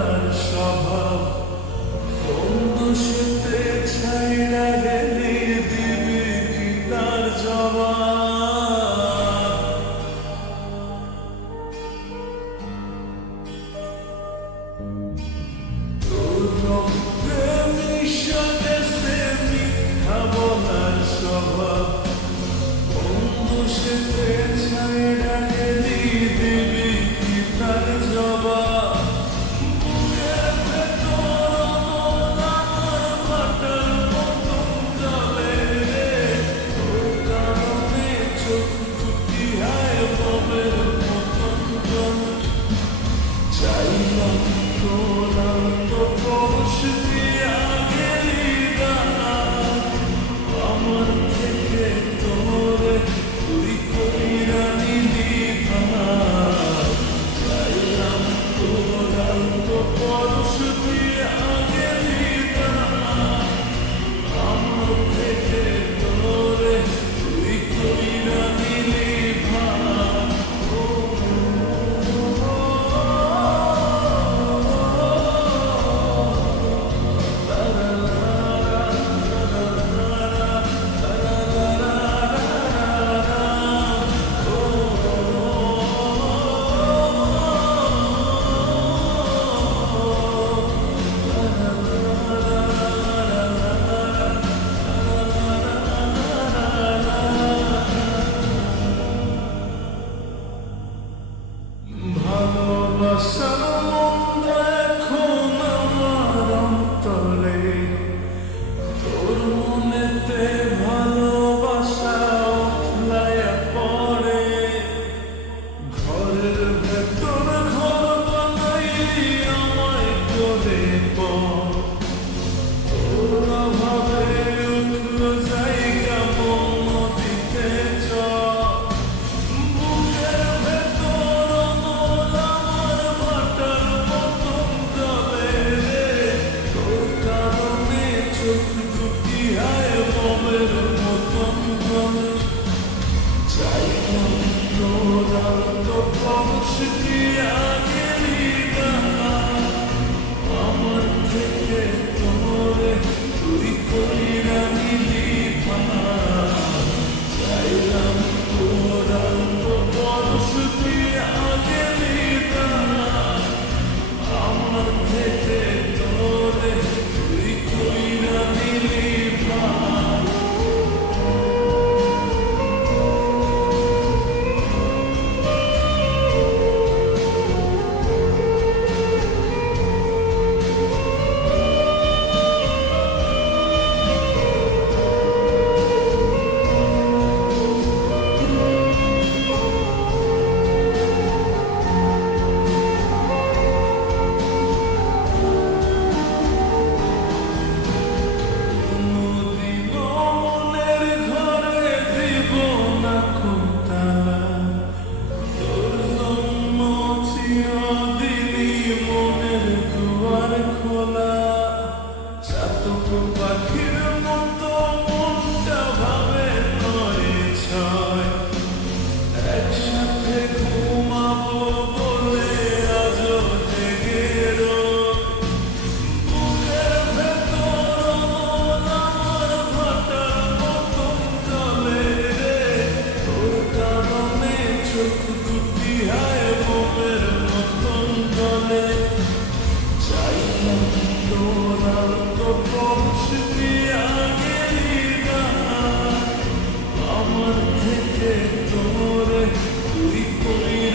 বলার স্বভাব বন্ধুতে ছাইড়া গেলি দিবি কি তার জবাব তোর রক্তে মিশে গেছে মিথ্যা বলার স্বভাব বন্ধুতে ছাইড়া গেলি দিবি কি তার জবাব চাইলাম তোর আত্মপরশ দিয়া গেলি দানা আমার থেকে তোরে তুই কইরা নিলি ভাঙা চাইলাম তোর আত্মপরশ দিয়া গেলি দানা আমার থেকে তোরে তুই কইরা নিলি ভাঙা ভালোবাসার মন্দ এখন আমার অন্তরে তোর মনেতে ভালোবাসা উথলাইয়া পড়ে ঘরের ভেতর ঘর বানাইলি আমায় করে পর তোর অভাবে উঠল জায়গা মন দিতে চল চাইলাম তোর আত্মপরশ দিয়া গেলি দানা আমার থেকে তোরে তুই কইরা নিলি ভাঙা চাইলাম তোর আত্মপরশ দিয়া গেলি দানা আমার থেকে তোরে তুই কইরা নিলি ভাঙা পাখির মতো মনটা ভাবে নয় ছয় একসাথে ঘুমাবো বলে আজ জেগে বুকের ভেতর আমার ভাটার মতন চলে রে তোর কারণে চোখ দুটি হায় বোমের মতন চলে চাইলাম তোর আত্মপরশ দিয়া গেলি দানা আমার থেকে তোরে তুই কইরা